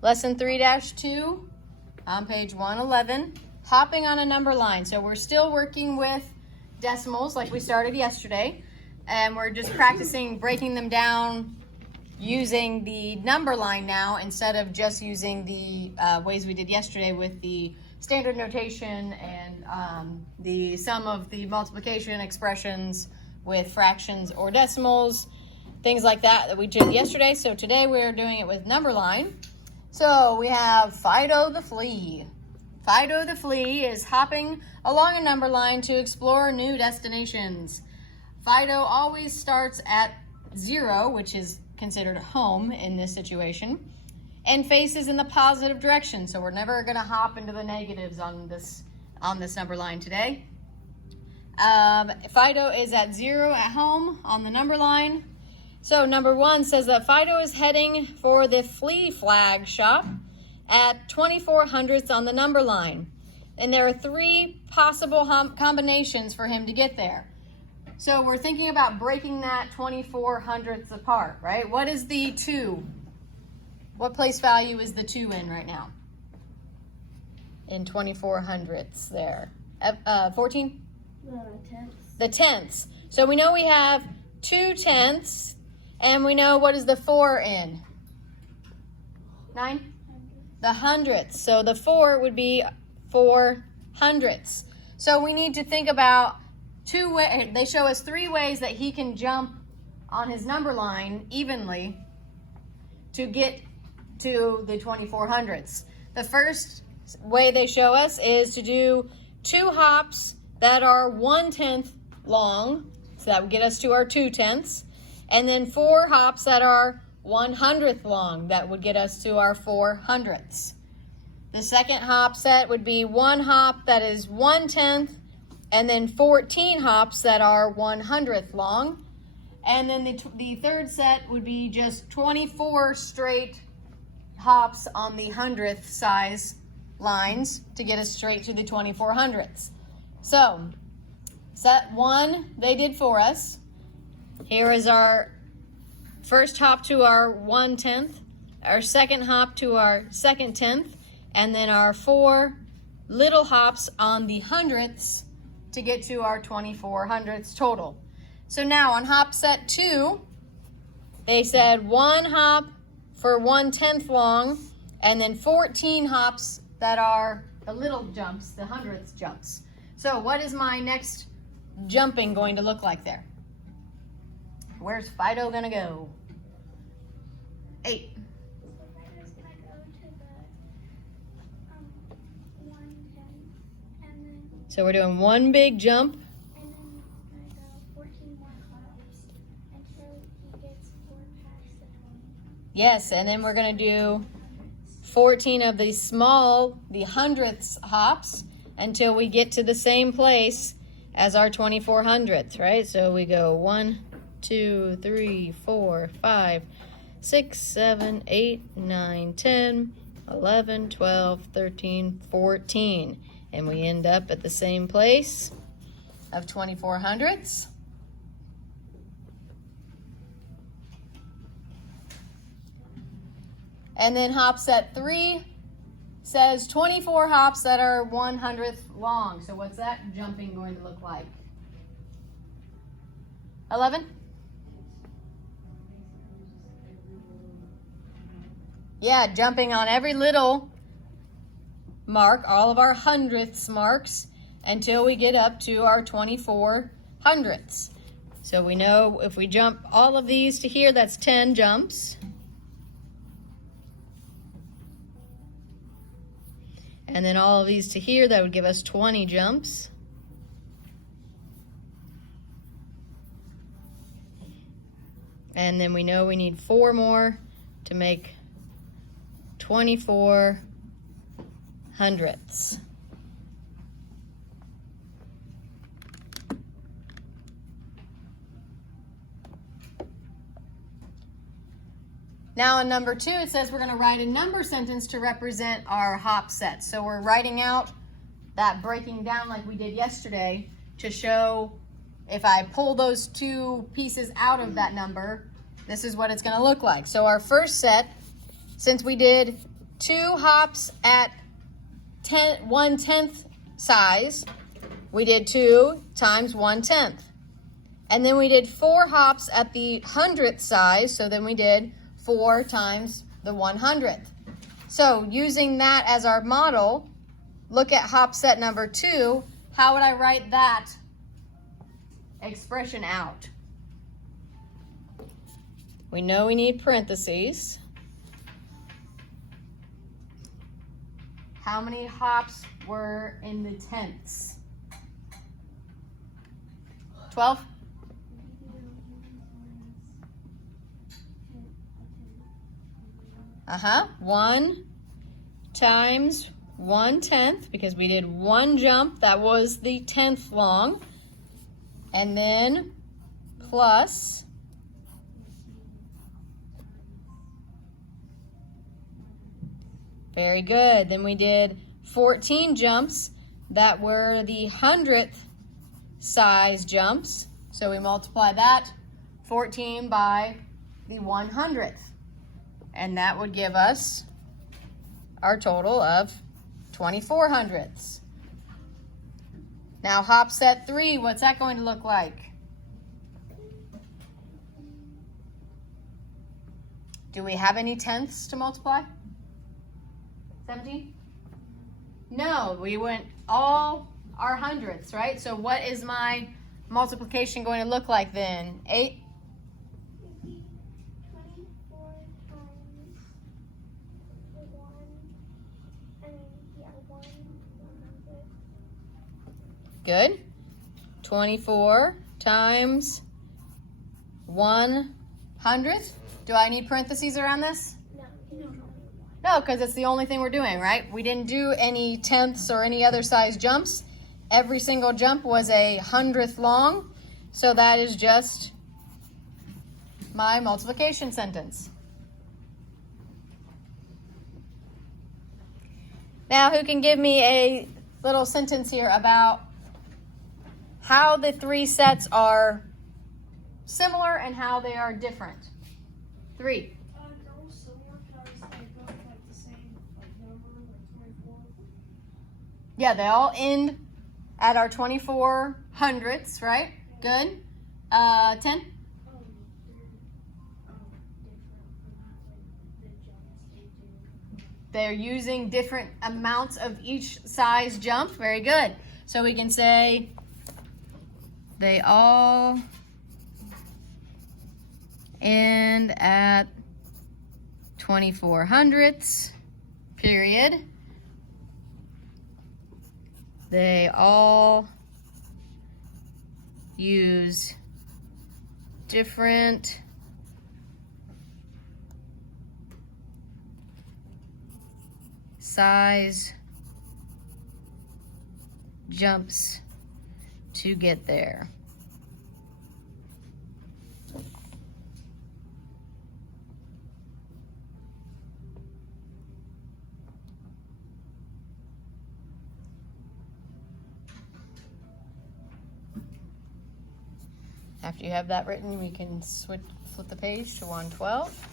Lesson 3-2 on page 111, hopping on a number line. So we're still working with decimals like we started yesterday, and we're just practicing breaking them down using the number line now instead of just using the ways we did yesterday with the standard notation and the sum of the multiplication expressions with fractions or decimals, things like that we did yesterday. So today we're doing it with number line. So we have Fido the flea. Fido the flea is hopping along a number line to explore new destinations. Fido always starts at 0, which is considered home in this situation, and faces in the positive direction. So we're never going to hop into the negatives on this number line today. Fido is at 0 at home on the number line. So number 1 says that Fido is heading for the flea flag shop at 2400ths on the number line. And there are 3 possible combinations for him to get there. So we're thinking about breaking that 2400ths apart, right? What is the 2? What place value is the 2 in right now? In 2400ths there. 14? The tenths. So we know we have 2 tenths, and we know what is the 4 in? 9? The hundredths. So the 4 would be 4 hundredths. So we need to think about 2 ways. They show us 3 ways that he can jump on his number line evenly to get to the 2400ths. The first way they show us is to do 2 hops that are 1/10 long, so that would get us to our 2 tenths, and then 4 hops that are 1/100th long, that would get us to our 4 hundredths. The second hop set would be 1 hop that is 1/10, and then 14 hops that are 1/100th long. And then the third set would be just 24 straight hops on the 100th size lines to get us straight to the 2400ths. So, set 1 they did for us. Here is our first hop to our 1/10, our second hop to our 2nd tenth, and then our 4 little hops on the hundredths to get to our 2400ths total. So now on hop set 2, they said 1 hop for 1/10 long, and then 14 hops that are the little jumps, the hundredths jumps. So what is my next jumping going to look like there? Where's Fido gonna go? 8. So Fido's gonna go to the 1/10, and then. So we're doing 1 big jump. And then gonna go 14 more hops until he gets 4 past the 20. Yes, and then we're gonna do 14 of these small, the hundredths hops until we get to the same place as our 2400ths, right? So we go 1, 2, 3, 4, 5, 6, 7, 8, 9, 10, 11, 12, 13, 14. And we end up at the same place of 2400ths. And then hop set 3 says 24 hops that are 1/100th long. So what's that jumping going to look like? 11? Yeah, jumping on every little mark, all of our hundredths marks, until we get up to our 2400ths. So we know if we jump all of these to here, that's 10 jumps. And then all of these to here, that would give us 20 jumps. And then we know we need 4 more to make 24 hundredths. Now in number 2, it says we're going to write a number sentence to represent our hop sets. So we're writing out that breaking down like we did yesterday to show if I pull those 2 pieces out of that number, this is what it's going to look like. So our first set, since we did 2 hops at 1/10 size, we did 2 times 1/10. And then we did 4 hops at the 100th size, so then we did 4 times the 100th. So using that as our model, look at hop set number 2. How would I write that expression out? We know we need parentheses. How many hops were in the tenths? 12? Uh-huh. 1 times 1/10, because we did 1 jump, that was the 10th long. And then plus very good. Then we did 14 jumps that were the 100th size jumps. So we multiply that 14 by the 100th. And that would give us our total of 24 hundredths. Now hop set 3, what's that going to look like? Do we have any tenths to multiply? 17? No, we went all our hundredths, right? So what is my multiplication going to look like then? 8? 24 times 100. Good. 24 times 100th. Do I need parentheses around this? No, because it's the only thing we're doing, right? We didn't do any tenths or any other size jumps. Every single jump was a 100th long. So that is just my multiplication sentence. Now, who can give me a little sentence here about how the 3 sets are similar and how they are different? 3. They're all similar because they both like the same number, like 24. Yeah, they all end at our 24 hundredths, right? Good. 10. They're using different amounts of each size jump. Very good. So we can say they all end at 24 hundredths, period. They all use different size jumps to get there. After you have that written, we can flip the page to 112.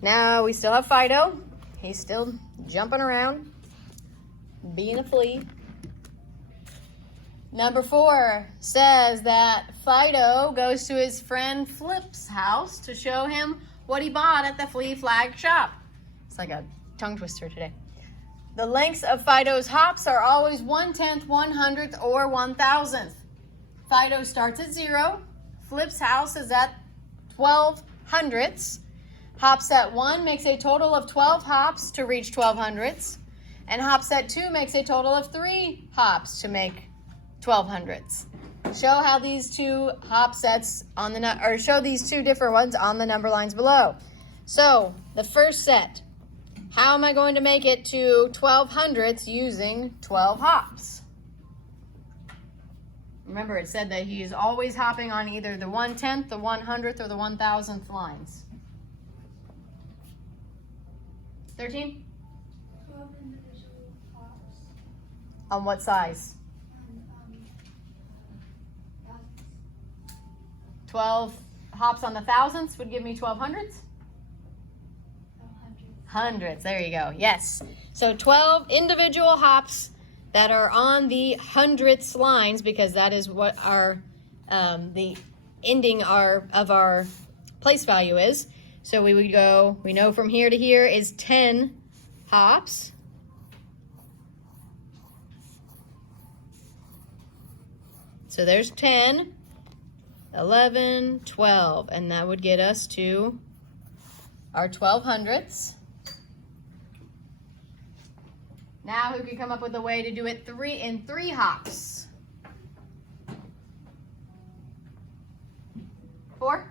Now we still have Fido. He's still jumping around, being a flea. Number 4 says that Fido goes to his friend Flip's house to show him what he bought at the Flea Flag shop. It's like a tongue twister today. The lengths of Fido's hops are always 1/10, 100th, or 1,000th. Fido starts at 0. Flip's house is at 12 hundredths. Hop set 1 makes a total of 12 hops to reach 12 hundredths. And hop set 2 makes a total of 3 hops to make 12 hundredths. Show how these two hop sets on the or show these two different ones on the number lines below. So the first set, how am I going to make it to 12 hundredths using 12 hops? Remember, it said that he is always hopping on either the 1/10th, the 100th, or the 1,000th lines. 13? 12 individual hops On what size? on thousands. 12 hops on the thousandths would give me 12 hundredths? Hundreds. Hundreds, there you go, yes. So 12 individual hops that are on the hundredths lines, because that is what our, the ending of our place value is. So we would go, we know from here to here is 10 hops. So there's 10, 11, 12, and that would get us to our 12 hundredths. Now who can come up with a way to do it in three hops? 4?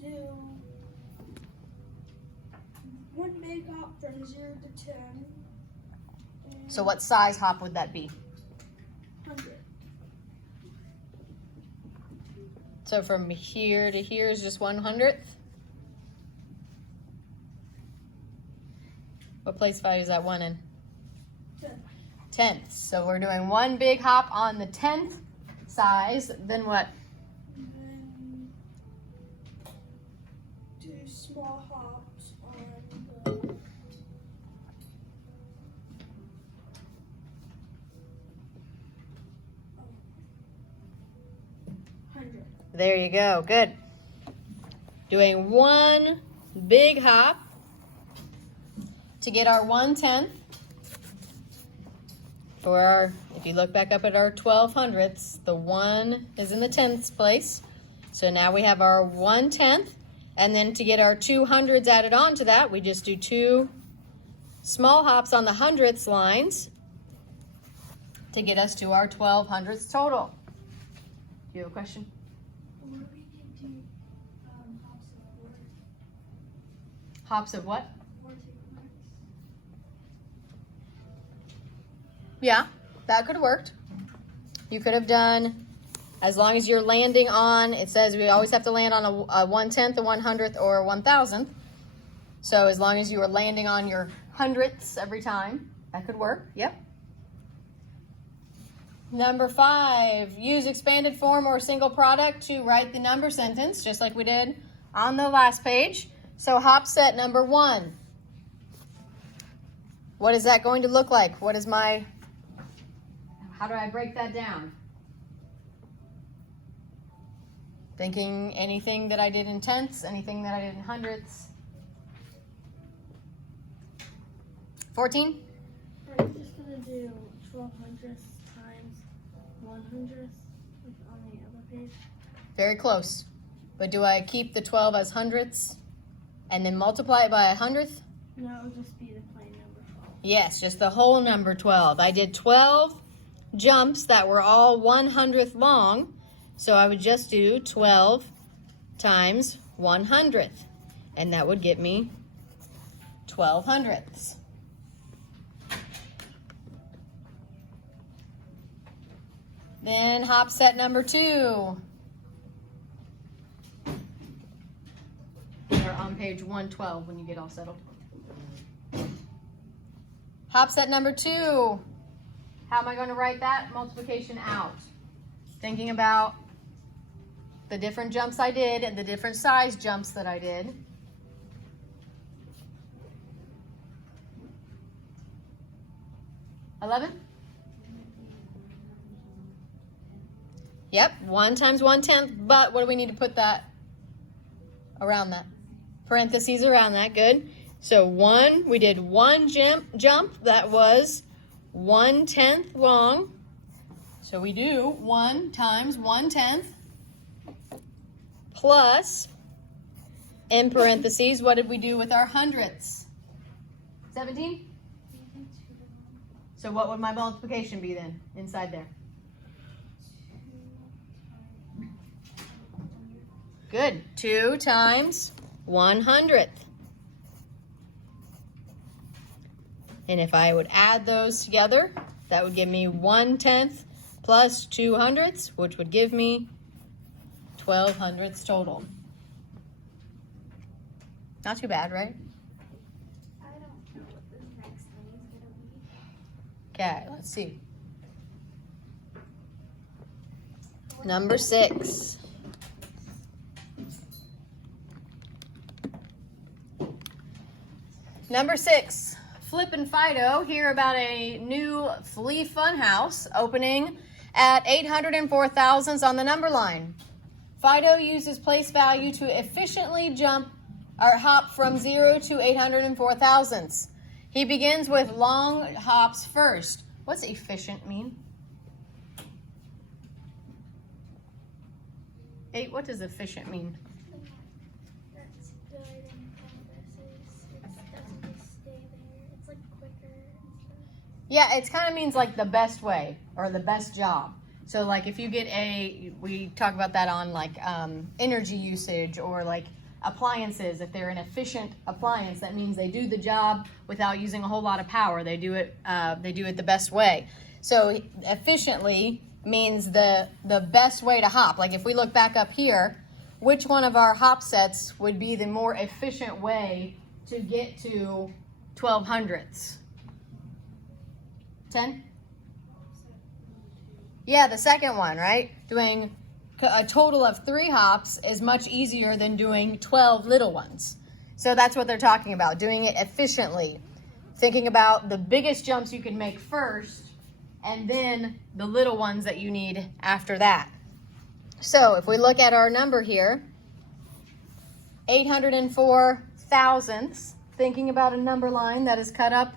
Do one big hop from 0 to 10. So what size hop would that be? 100. So from here to here is just 1/100th? What place value is that one in? 10. Tenths. So we're doing one big hop on the 10th size, then what? Then do small hops on the 100. There you go, good. Doing one big hop to get our 1/10 for our, if you look back up at our 12 hundredths, the 1 is in the tenths place. So now we have our 1/10, and then to get our 2 hundreds added on to that, we just do 2 small hops on the hundredths lines to get us to our 12 hundredths total. Do you have a question? Or we could do hops of 4. Hops of what? 4 sequence. Yeah, that could have worked. You could have done, as long as you're landing on, it says we always have to land on a 1/10, a 100th, or a 1,000th. So as long as you were landing on your hundredths every time, that could work, yep. Number 5, use expanded form or single product to write the number sentence, just like we did on the last page. So hop set number 1. What is that going to look like? What is my, how do I break that down? Thinking anything that I did in tenths, anything that I did in hundredths. 14? Are you just gonna do 12 hundredths times 100th like on the other page? Very close. But do I keep the 12 as hundredths and then multiply it by a hundredth? No, it would just be the plain number 12. Yes, just the whole number 12. I did 12 jumps that were all 1/100th long, so I would just do 12 times 1/100th, and that would get me 12 hundredths. Then hop set number 2. We're on page 112 when you get all settled. Hop set number 2. How am I going to write that multiplication out? Thinking about the different jumps I did and the different size jumps that I did. $11? Yep, 1 times 1/10, but what do we need to put that around that? Parentheses around that, good. So 1, we did 1 jump that was 1/10 long. So we do 1 times 1/10 plus, in parentheses, what did we do with our hundredths? 17? So what would my multiplication be then inside there? Good. 2 times 1/100th. And if I would add those together, that would give me 1/10 plus 2 hundredths, which would give me 12 hundredths total. Not too bad, right? I don't know what the next thing is gonna be. Okay, let's see. Number 6. Number 6, Flip and Fido hear about a new flea fun house opening at 804 thousandths on the number line. Fido uses place value to efficiently jump or hop from 0 to 804 thousandths. He begins with long hops first. What's efficient mean? 8, what does efficient mean? That's good and progresses. It doesn't just stay there. It's like quicker and stuff. Yeah, it kind of means like the best way or the best job. So like if you get we talk about that on like energy usage or like appliances. If they're an efficient appliance, that means they do the job without using a whole lot of power. They do it the best way. So efficiently means the best way to hop. Like if we look back up here, which one of our hop sets would be the more efficient way to get to 12 hundredths? 10? Yeah, the second one, right? Doing a total of 3 hops is much easier than doing 12 little ones. So that's what they're talking about, doing it efficiently. Thinking about the biggest jumps you can make first, and then the little ones that you need after that. So if we look at our number here, 804 thousandths, thinking about a number line that is cut up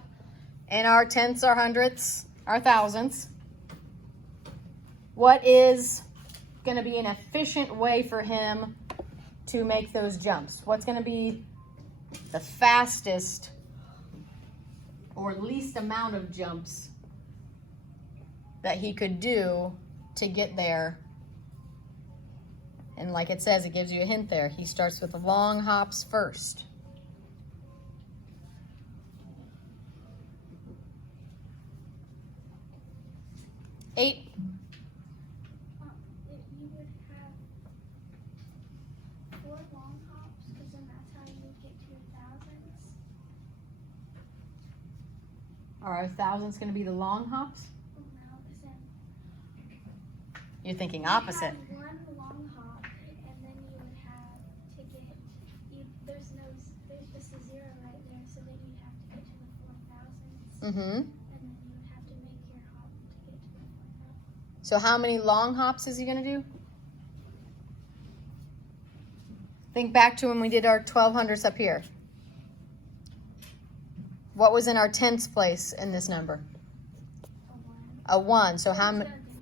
in our tenths, our hundredths, our thousandths. What is going to be an efficient way for him to make those jumps? What's going to be the fastest or least amount of jumps that he could do to get there? And like it says, it gives you a hint there. He starts with the long hops first. 8. You would have 4 long hops, because then that's how you would get to your thousandths. Are our thousandths going to be the long hops? Oh, no, because then You're thinking you opposite. have 1 long hop, and then you would have to get, there's just a 0 right there, so then you'd have to get to the 4 thousandths. Mm-hmm. And then you would have to make your hop to get to the 4 thousandths. So how many long hops is he going to do? Think back to when we did our 1200ths up here. What was in our tenths place in this number? A 1. A 1. So how He's many? gonna do 8.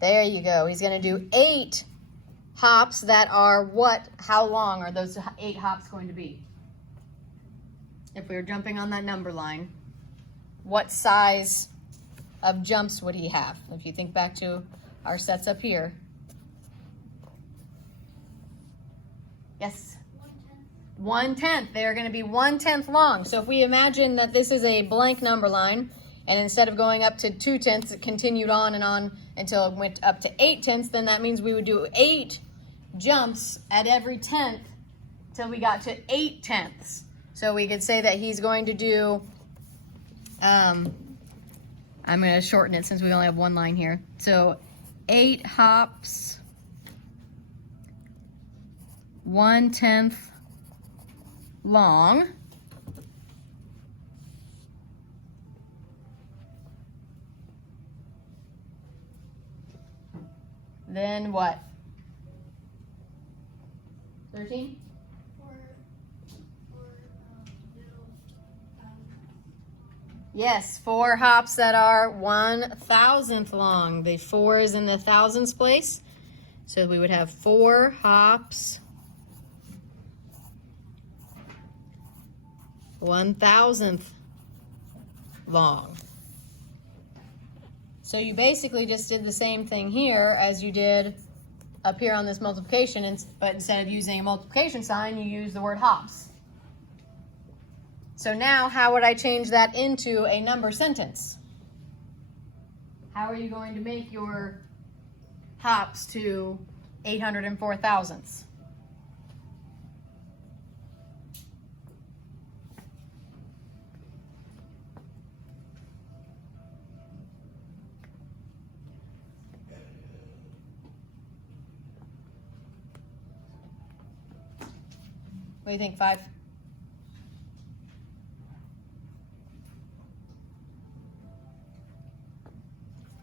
There you go. He's going to do 8 hops that are what? How long are those 8 hops going to be? If we were jumping on that number line, what size of jumps would he have? If you think back to our sets up here. Yes? 1/10. They're going to be 1/10 long. So if we imagine that this is a blank number line, and instead of going up to 2/10, it continued on and on until it went up to 8/10, then that means we would do 8 jumps at every 10th till we got to 8/10. So we could say that he's going to do, I'm going to shorten it since we only have one line here. So 8 hops, 1/10 long. Then what? 13? Yes, 4 hops that are 1,000th long. The 4 is in the thousandths place. So we would have 4 hops, 1,000th long. So you basically just did the same thing here as you did up here on this multiplication, but instead of using a multiplication sign, you use the word hops. So now, how would I change that into a number sentence? How are you going to make your hops to 804 thousandths? What do you think, 5?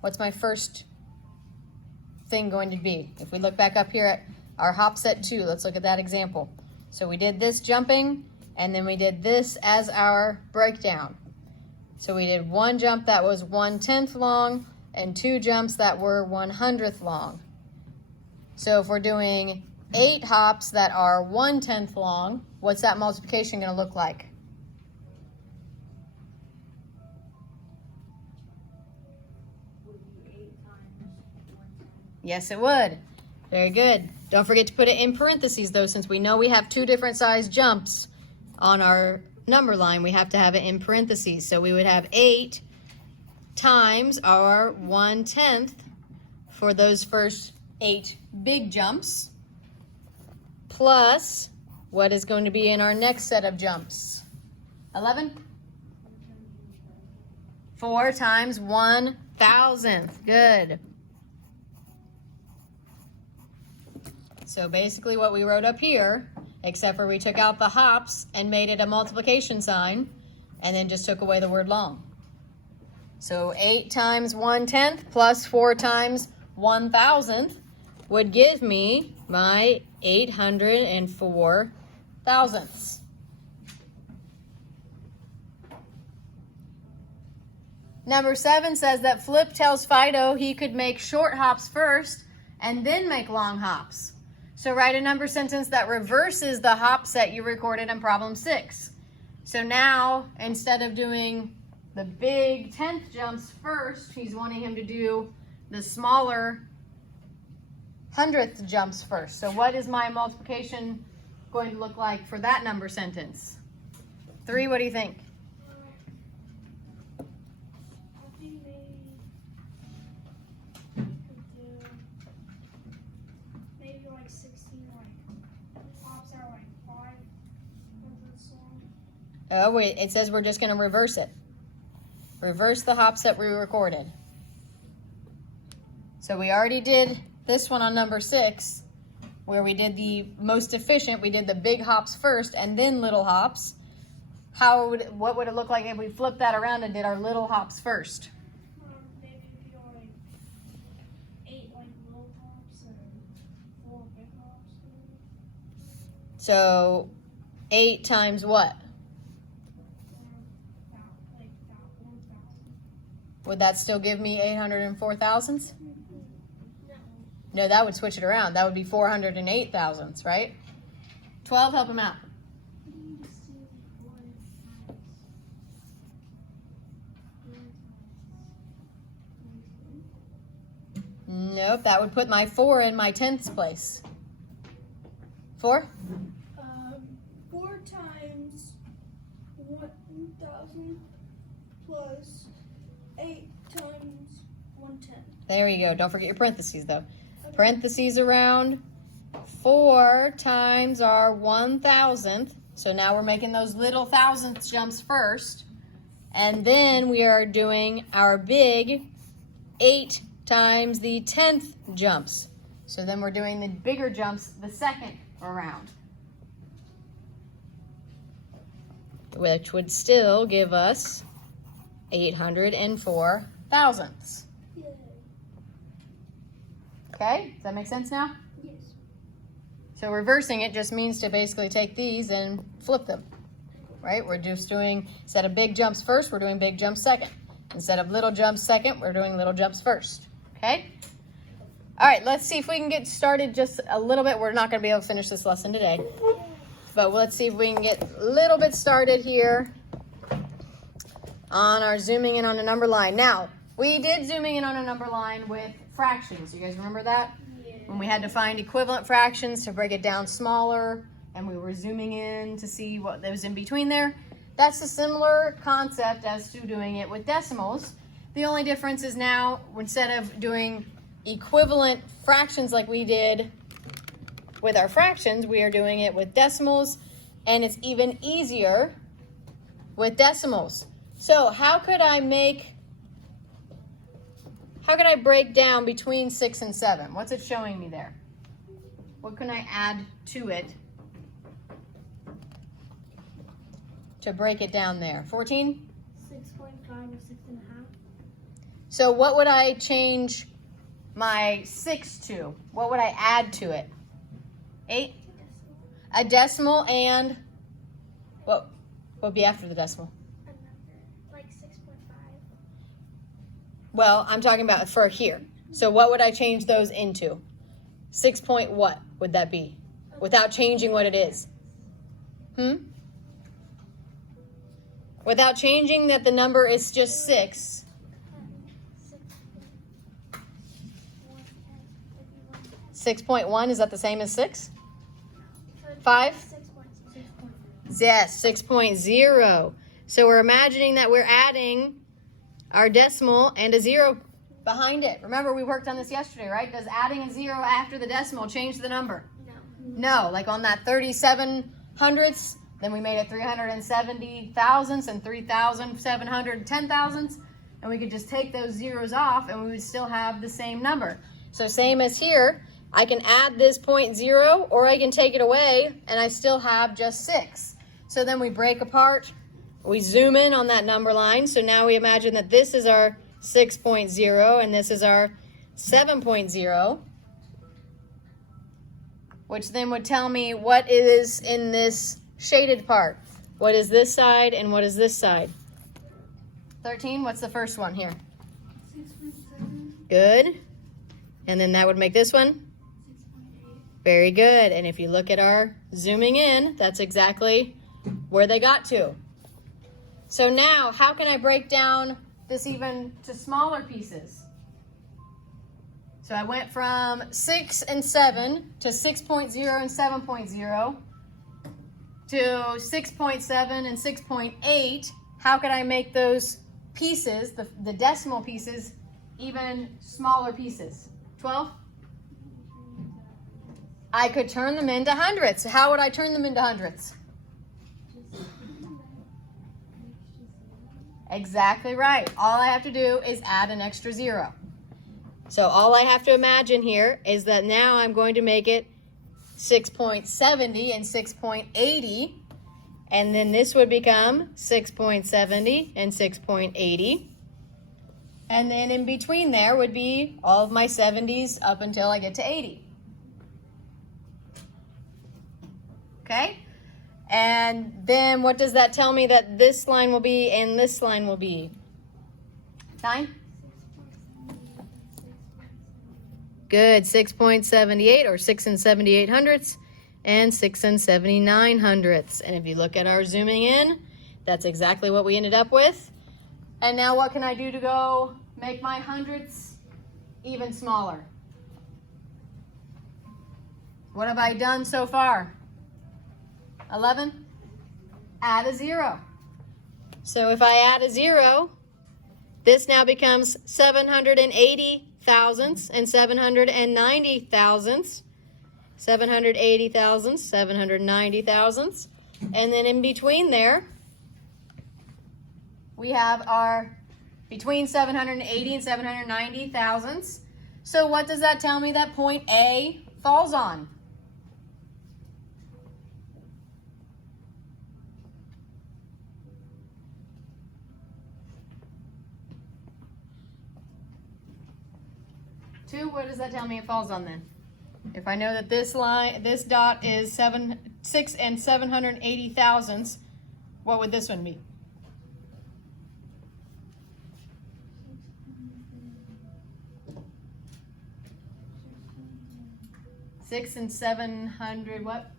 What's my first thing going to be? If we look back up here at our hop set 2, let's look at that example. So we did this jumping, and then we did this as our breakdown. So we did one jump that was 1/10 long, and 2 jumps that were 1/100th long. So if we're doing 8 hops that are 1/10 long, what's that multiplication going to look like? Yes, it would. Very good. Don't forget to put it in parentheses, though, since we know we have 2 different size jumps on our number line. We have to have it in parentheses. So we would have 8 times our 1/10 for those first 8 big jumps, plus what is going to be in our next set of jumps? 11? 4 times 1,000th. Good. So basically what we wrote up here, except for we took out the hops and made it a multiplication sign, and then just took away the word long. So 8 times 1/10 plus 4 times 1,000th would give me my 804 thousandths. Number 7 says that Flip tells Fido he could make short hops first and then make long hops. So write a number sentence that reverses the hop set you recorded in problem 6. So now, instead of doing the big 10th jumps first, he's wanting him to do the smaller 100th jumps first. So what is my multiplication going to look like for that number sentence? 3, what do you think? I think maybe you could do maybe like 16 hops are like 5 long. Oh wait, it says we're just going to reverse it. Reverse the hops that we recorded. So we already did this one on number 6, where we did the most efficient. We did the big hops first and then little hops. What would it look like if we flipped that around and did our little hops first? Maybe if you like 8 like little hops and 4 big hops. So 8 times what? Like 1,000. Would that still give me 804 thousandths? No. No, that would switch it around. That would be 408 thousandths, right? 12, help him out. Nope, that would put my 4 in my 10th place. 4? 4 times 1,000 plus 8 times 1/10. There you go. Don't forget your parentheses, though. Parentheses around 4 times our 1,000th. So now we're making those little thousandth jumps first. And then we are doing our big 8 times the 10th jumps. So then we're doing the bigger jumps the second around, which would still give us 804 thousandths. Yay. Okay, does that make sense now? Yes. So reversing it just means to basically take these and flip them, right? We're just doing, instead of big jumps first, we're doing big jumps second. Instead of little jumps second, we're doing little jumps first, okay? All right, let's see if we can get started just a little bit. We're not going to be able to finish this lesson today, but let's see if we can get a little bit started here on our zooming in on a number line. Now, we did zooming in on a number line with fractions. You guys remember that? Yeah. When we had to find equivalent fractions to break it down smaller, and we were zooming in to see what was in between there. That's a similar concept as to doing it with decimals. The only difference is now, instead of doing equivalent fractions like we did with our fractions, we are doing it with decimals, and it's even easier with decimals. So how could I break down between 6 and 7? What's it showing me there? What can I add to it to break it down there? 14? 6.5 or 6.5. So what would I change my 6 to? What would I add to it? 8? A decimal and what would be after the decimal? A number, like 6.5. Well, I'm talking about for here. So what would I change those into? 6 point what would that be? Without changing what it is. Without changing that the number is just 6. 6.1, is that the same as 6? 5? 6.6. Yes, 6.0. So we're imagining that we're adding our decimal and a 0 behind it. Remember, we worked on this yesterday, right? Does adding a 0 after the decimal change the number? No. No, like on that 37 hundredths, then we made it 370 thousandths and 3,710 thousandths, and we could just take those zeros off and we would still have the same number. So same as here, I can add this 0.0 or I can take it away and I still have just 6. So then we break apart, we zoom in on that number line. So now we imagine that this is our 6.0 and this is our 7.0, which then would tell me what is in this shaded part. What is this side and what is this side? 13, what's the first one here? 6.7. Good. And then that would make this one? 6.8. Very good. And if you look at our zooming in, that's exactly where they got to. So now, how can I break down this even to smaller pieces? So I went from 6 and 7 to 6.0 and 7.0 to 6.7 and 6.8. How could I make those pieces, the decimal pieces, even smaller pieces? 12? I could turn them into hundredths. How would I turn them into hundredths? Exactly right. All I have to do is add an extra 0. So all I have to imagine here is that now I'm going to make it 6.70 and 6.80. And then this would become 6.70 and 6.80. And then in between there would be all of my 70s up until I get to 80. Okay? And then what does that tell me that this line will be and this line will be? 9? Good, 6.78 or 6 and 78 hundredths and 6 and 79 hundredths. And if you look at our zooming in, that's exactly what we ended up with. And now what can I do to go make my hundredths even smaller? What have I done so far? 11? Add a 0. So if I add a 0, this now becomes 780 thousandths and 790 thousandths, 780 thousandths, 790 thousandths, and then in between there, we have our between 780 and 790 thousandths. So what does that tell me that point A falls on? What does that tell me it falls on then? If I know that this line, this dot is 6 and 780 thousandths, what would this one be? 6 and 700 what?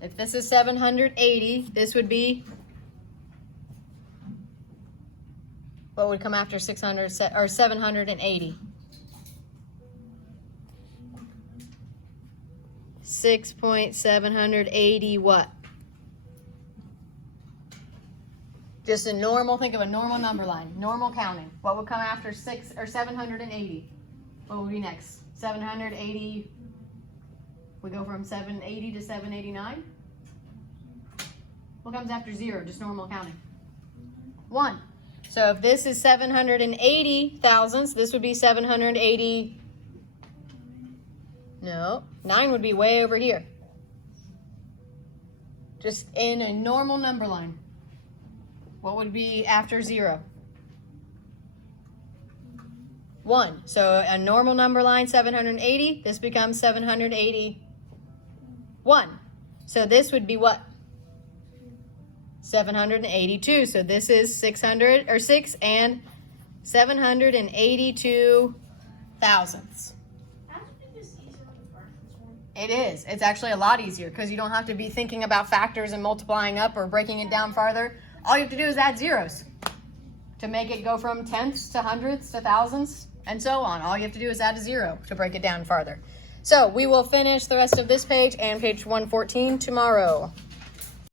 If this is 780, this would be, what would come after 600 or 780? 6.780 what? Just a normal, think of a normal number line, normal counting. What would come after 6 or 780? What would be next? 780, we go from 780 to 789? What comes after 0, just normal counting? 1. So if this is 780 thousandths, this would be 780, no, 9 would be way over here. Just in a normal number line. What would be after 0? 1. So a normal number line, 780. This becomes 781. So this would be what? 782. So this is 600 or 6 and 782 thousandths. It is. It's actually a lot easier because you don't have to be thinking about factors and multiplying up or breaking it down farther. All you have to do is add zeros to make it go from tenths to hundredths to thousandths and so on. All you have to do is add a 0 to break it down farther. So we will finish the rest of this page and page 114 tomorrow.